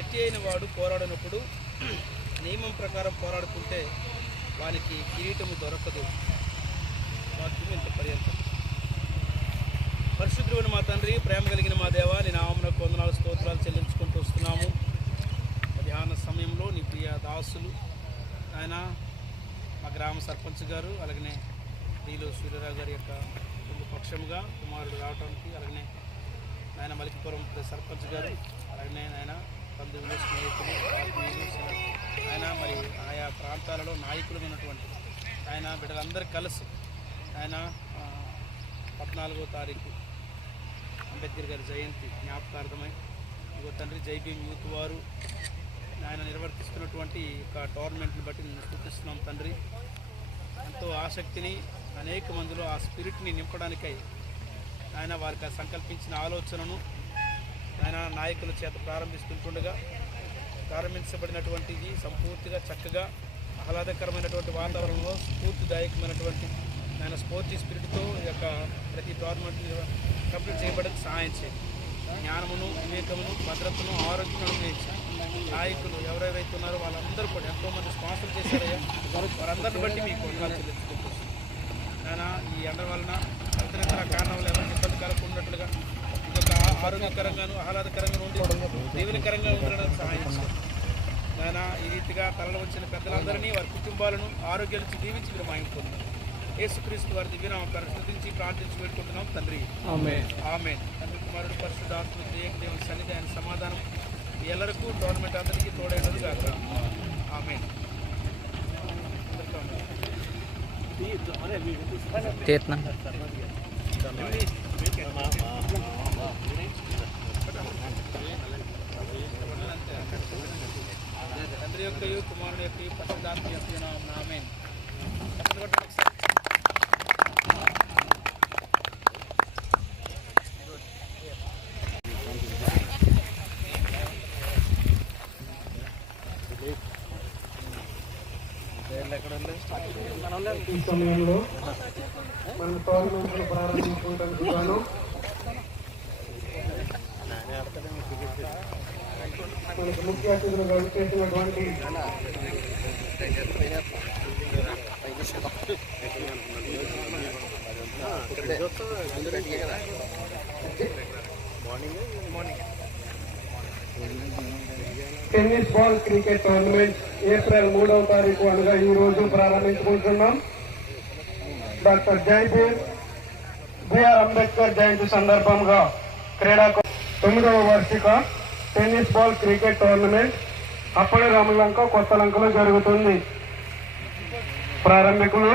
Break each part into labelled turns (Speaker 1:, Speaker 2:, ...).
Speaker 1: జట్టి అయిన వాడు పోరాడినప్పుడు నియమం ప్రకారం పోరాడుకుంటే వానికి కిరీటము దొరకదు. వాక్యం ఇంత పర్యంతం. పరిశుద్ధుడు మా తండ్రి ప్రేమ కలిగిన మా దేవ నీ నామన వందనాలు స్తోత్రాలు చెల్లించుకుంటూ వస్తున్నాము. మధ్యాహ్న సమయంలో నీ ప్రియ దాసులు ఆయన మా గ్రామ సర్పంచ్ గారు అలాగనే డీలు సూర్యరావు గారి యొక్క పక్షముగా కుమారుడు రావడానికి అలాగనే ఆయన మలికిపురం సర్పంచ్ గారు అలాగనే ఆయన బంధువులు స్నేహితులు ఆత్మీయులు ఆయన మరి ఆయా ప్రాంతాలలో నాయకులు ఉన్నటువంటి ఆయన బిడ్డలందరూ కలిసి ఆయన పద్నాలుగో తారీఖు అంబేద్కర్ గారి జయంతి జ్ఞాపకార్థమై ఇగో తండ్రి జైబీ యూత్ వారు. ఆయన నిర్వర్తిస్తున్నటువంటి ఒక టోర్నమెంట్ని బట్టి నేను చూపిస్తున్నాం తండ్రి. ఎంతో ఆసక్తిని అనేక మందిలో ఆ స్పిరిట్ని నింపడానికై ఆయన వారికి సంకల్పించిన ఆలోచనను ఆయన నాయకుల చేత ప్రారంభిస్తుంటుండగా ప్రారంభించబడినటువంటిది సంపూర్తిగా చక్కగా ఆహ్లాదకరమైనటువంటి వాతావరణంలో స్ఫూర్తిదాయకమైనటువంటి ఆయన స్పోర్టీ స్పిరిట్తో ఈ యొక్క ప్రతి టోర్నమెంట్ కంప్లీట్ చేయబడడానికి సహాయం చేయండి. జ్ఞానమును వివేకమును భద్రతను ఆరోగ్యం అనుగ్రహించి నాయకులు ఎవరెవరైతే ఉన్నారో వాళ్ళందరూ కూడా ఎంతోమంది స్పాన్సర్ చేశారయ్యా వారందరిని బట్టి మీకు వందనాలు చెల్లించుకుంటున్నాను ఆయన ఈ ఎండ వలన ఇతర కారణం వల్ల ఎవరికి ఇబ్బంది కలగకుండా ఆరోగ్యకరంగాను ఆహ్లాదకరంగా ఉండి దీవెనకరంగా ఉండడానికి సహాయం ఈ రీతిగా తలలు వచ్చిన పెద్దలందరినీ వారి కుటుంబాలను ఆరోగ్యాలు ఇచ్చి దీవించి మీరు మాయించుకుంటున్నారు యేసుక్రీస్తు వారి దివ్యనామకాన్ని స్థుతించి ప్రార్థించి వేడుకుంటున్నాం తండ్రి. ఆమె తండ్రి కుమారుడు పరిశుద్ధాత్మ దేవ దేవుని సన్నిధి ఆయన సమాధానం ఎల్లరకు గవర్నమెంట్ అందరికీ తోడైనది కాక ఆమె
Speaker 2: తీర్థం
Speaker 1: తండ్రి యొక్క కుమారుడు యొక్క పరిశుద్ధాత్మ యొక్క ఆమె
Speaker 3: ఈ సమయంలో మన టోర్నమెంట్లు ప్రారంభించుకోవడానికి గాను మనకు ముఖ్య అతిథులుగా చేసినటువంటి tennis ball cricket tournament April మూడవ తారీఖు అనగా ఈ రోజు ప్రారంభించుకుంటున్నాం. డాక్టర్ జైబీర్ బిఆర్ అంబేద్కర్ జయంతి సందర్భంగా క్రీడా తొమ్మిదవ వార్షిక టెన్నిస్ బాల్ క్రికెట్ టోర్నమెంట్ అప్పటి రామలంక కొత్త లంకలో జరుగుతుంది. ప్రారంభికులు.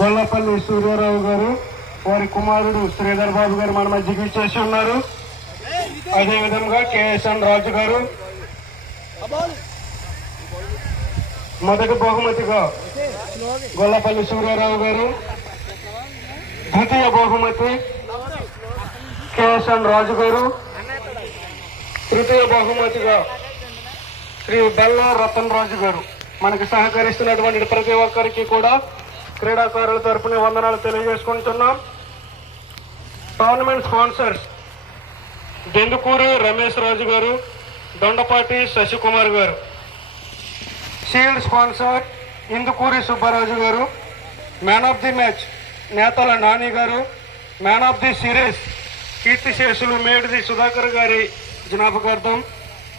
Speaker 3: గొల్లపల్లి సూర్యారావు గారు వారి కుమారుడు శ్రీధర్ బాబు గారు మన మధ్యకి చేసి ఉన్నారు. అదేవిధంగా కేఎస్ఎన్ రాజు గారు. మొదటి బహుమతిగా గొల్లపల్లి సూర్యారావు గారు. ద్వితీయ బహుమతి. కేఎస్ఎన్ రాజు గారు. తృతీయ బహుమతిగా శ్రీ బెల్లా రతన్ రాజు గారు మనకి సహకరిస్తున్నటువంటి ప్రతి ఒక్కరికి కూడా క్రీడాకారుల తరపున వందనాలు తెలియజేసుకుంటున్నాం. టోర్నమెంట్ స్పాన్సర్స్ దెందుకూరు రమేష్ రాజు గారు దొండపాటి శశికుమార్ గారు. షీల్డ్ స్పాన్సర్ ఇందుకూరి సుబ్బారాజు గారు. మ్యాన్ ఆఫ్ ది మ్యాచ్ నేతల నాని గారు మ్యాన్ ఆఫ్ ది సిరీస్ కీర్తిశేషులు మేడిది సుధాకర్ గారి జ్ఞాపకార్థం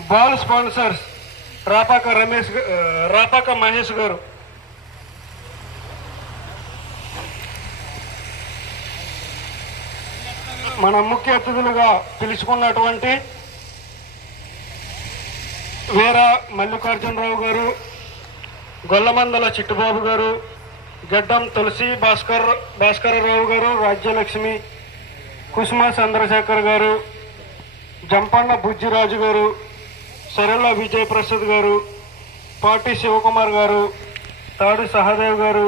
Speaker 3: బాల్ స్పాన్సర్స్ రాపాక రమేష్ రాపాక మహేష్ గారు. మన ముఖ్య అతిథులుగా పిలుచుకున్నటువంటి వీర మల్లికార్జునరావు గారు గొల్లమందల చిట్టుబాబు గారు గడ్డం తులసి భాస్కర్ భాస్కరరావు గారు రాజ్యలక్ష్మి కుసుమ చంద్రశేఖర్ గారు జంపన్న బుజ్జిరాజు గారు సరళ విజయప్రసాద్ గారు పాటి శివకుమార్ గారు తాడు సహదేవ్ గారు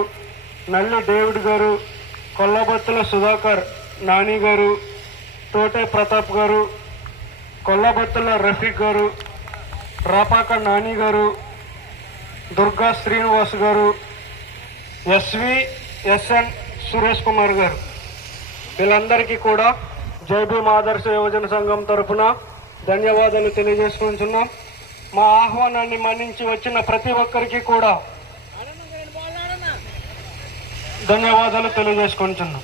Speaker 3: నల్లి డేవిడ్ గారు కొల్లబత్తుల సుధాకర్ నాని గారు తోటే ప్రతాప్ గారు కొల్లబత్తుల రఫీక్ గారు రాపాక నాని గారు దుర్గా శ్రీనివాస్ గారు ఎస్వి ఎస్ఎన్ సురేష్ కుమార్ గారు. వీళ్ళందరికీ కూడా జైబీ ఆదర్శ యువజన సంఘం తరఫున ధన్యవాదాలు తెలియజేసుకుంటున్నాం. మా ఆహ్వానాన్ని మన్నించి వచ్చిన ప్రతి ఒక్కరికి కూడా ధన్యవాదాలు తెలియజేసుకుంటున్నాం.